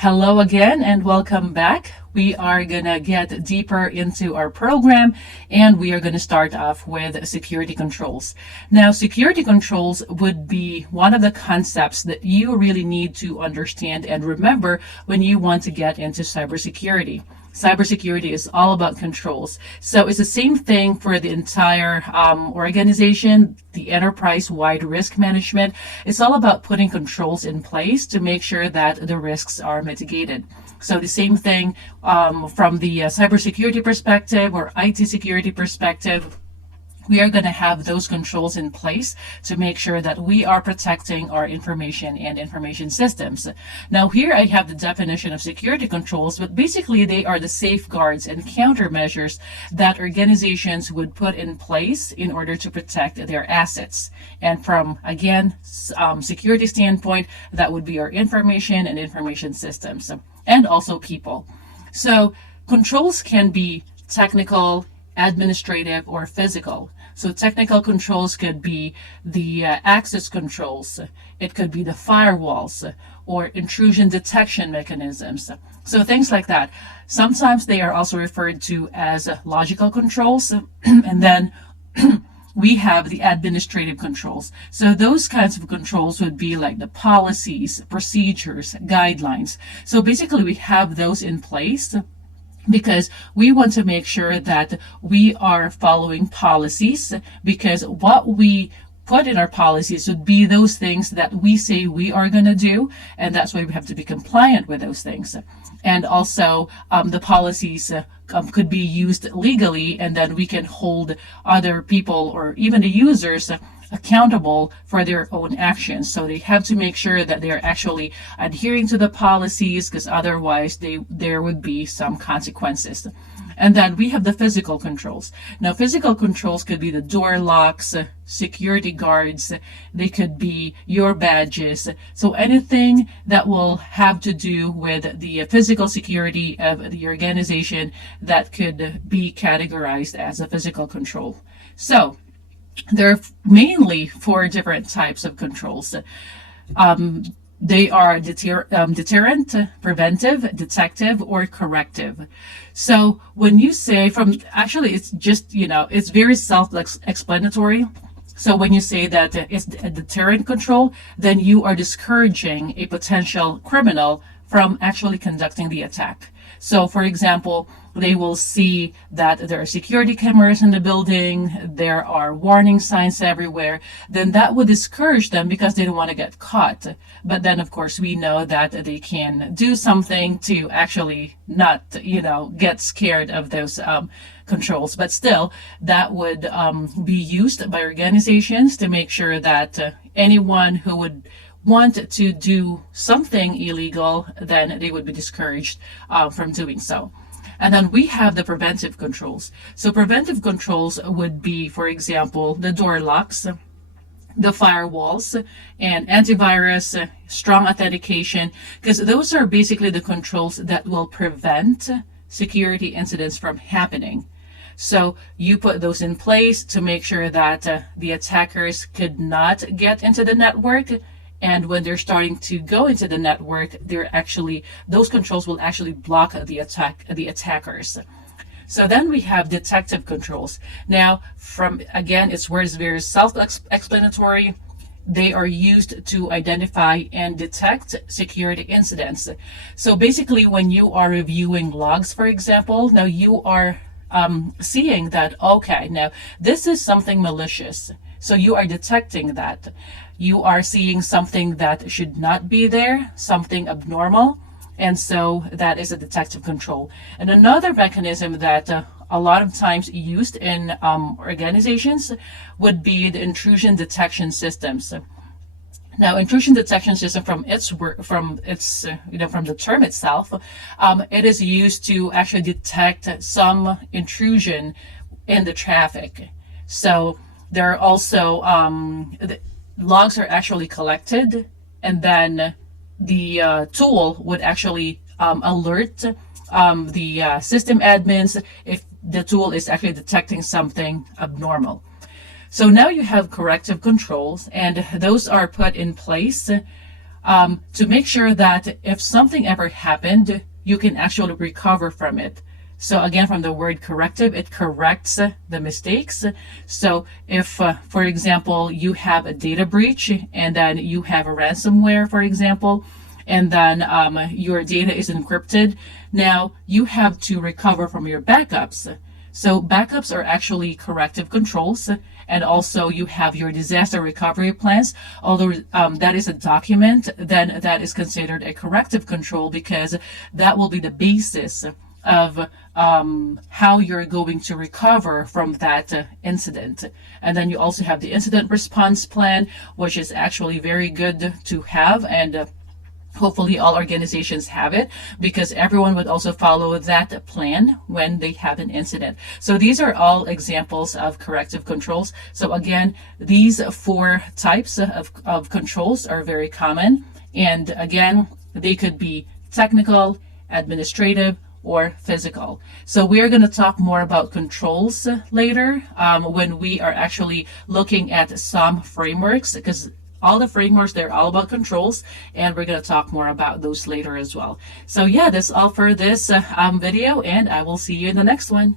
Hello again and welcome back. We are going to get deeper into our program and we are going to start off with security controls. Now, security controls would be one of the concepts that you really need to understand and remember when you want to get into cybersecurity. Cybersecurity is all about controls. So it's the same thing for the entire organization, the enterprise-wide risk management. It's all about putting controls in place to make sure that the risks are mitigated. So the same thing from the cybersecurity perspective or IT security perspective. We are going to have those controls in place to make sure that we are protecting our information and information systems. Now, here I have the definition of security controls, but basically they are the safeguards and countermeasures that organizations would put in place in order to protect their assets. And from, again, security standpoint, that would be our information and information systems, and also people. So controls can be technical, administrative, or physical. So technical controls could be the access controls, it could be the firewalls, or intrusion detection mechanisms. So things like that. Sometimes they are also referred to as logical controls, and then we have the administrative controls. So those kinds of controls would be like the policies, procedures, guidelines. So basically we have those in place because we want to make sure that we are following policies, because what we put in our policies would be those things that we say we are going to do, and that's why we have to be compliant with those things. And also the policies could be used legally, and then we can hold other people or even the users accountable for their own actions. So they have to make sure that they're actually adhering to the policies, because otherwise there would be some consequences. And then we have the physical controls. Now, physical controls could be the door locks, security guards, they could be your badges. So anything that will have to do with the physical security of the organization that could be categorized as a physical control. So there are mainly four different types of controls. They are deterrent, preventive, detective, or corrective. So when you say actually it's just, it's very self-explanatory. So when you say that it's a deterrent control, then you are discouraging a potential criminal from actually conducting the attack. So for example, they will see that there are security cameras in the building, there are warning signs everywhere, then that would discourage them because they don't want to get caught. But then of course we know that they can do something to actually not, get scared of those controls. But still, that would be used by organizations to make sure that anyone who would want to do something illegal, then they would be discouraged from doing so. And then we have the preventive controls. So preventive controls would be, for example, the door locks, the firewalls, and antivirus, strong authentication, because those are basically the controls that will prevent security incidents from happening. So you put those in place to make sure that the attackers could not get into the network. And when they're starting to go into the network, those controls will actually block the attackers. So then we have detective controls. Now, it's very self-explanatory. They are used to identify and detect security incidents. So basically, when you are reviewing logs, for example, now you are seeing that, okay, now this is something malicious. So you are detecting that. You are seeing something that should not be there, something abnormal, and so that is a detective control. And another mechanism that a lot of times used in organizations would be the intrusion detection systems. Now, intrusion detection system, from the term itself, it is used to actually detect some intrusion in the traffic. So there are also logs are actually collected, and then the tool would actually alert the system admins if the tool is actually detecting something abnormal. So now you have corrective controls, and those are put in place to make sure that if something ever happened, you can actually recover from it. So again, from the word corrective, it corrects the mistakes. So if, for example, you have a data breach and then you have a ransomware, for example, and then your data is encrypted, now you have to recover from your backups. So backups are actually corrective controls, and also you have your disaster recovery plans. Although that is a document, then that is considered a corrective control because that will be the basis of how you're going to recover from that incident. And then you also have the incident response plan, which is actually very good to have, and hopefully all organizations have it, because everyone would also follow that plan when they have an incident. So these are all examples of corrective controls. So again, these 4 types of controls are very common. And again, they could be technical, administrative, or physical. So we're going to talk more about controls later when we are actually looking at some frameworks, because all the frameworks, they're all about controls, and we're going to talk more about those later as well. So yeah, that's all for this video, and I will see you in the next one.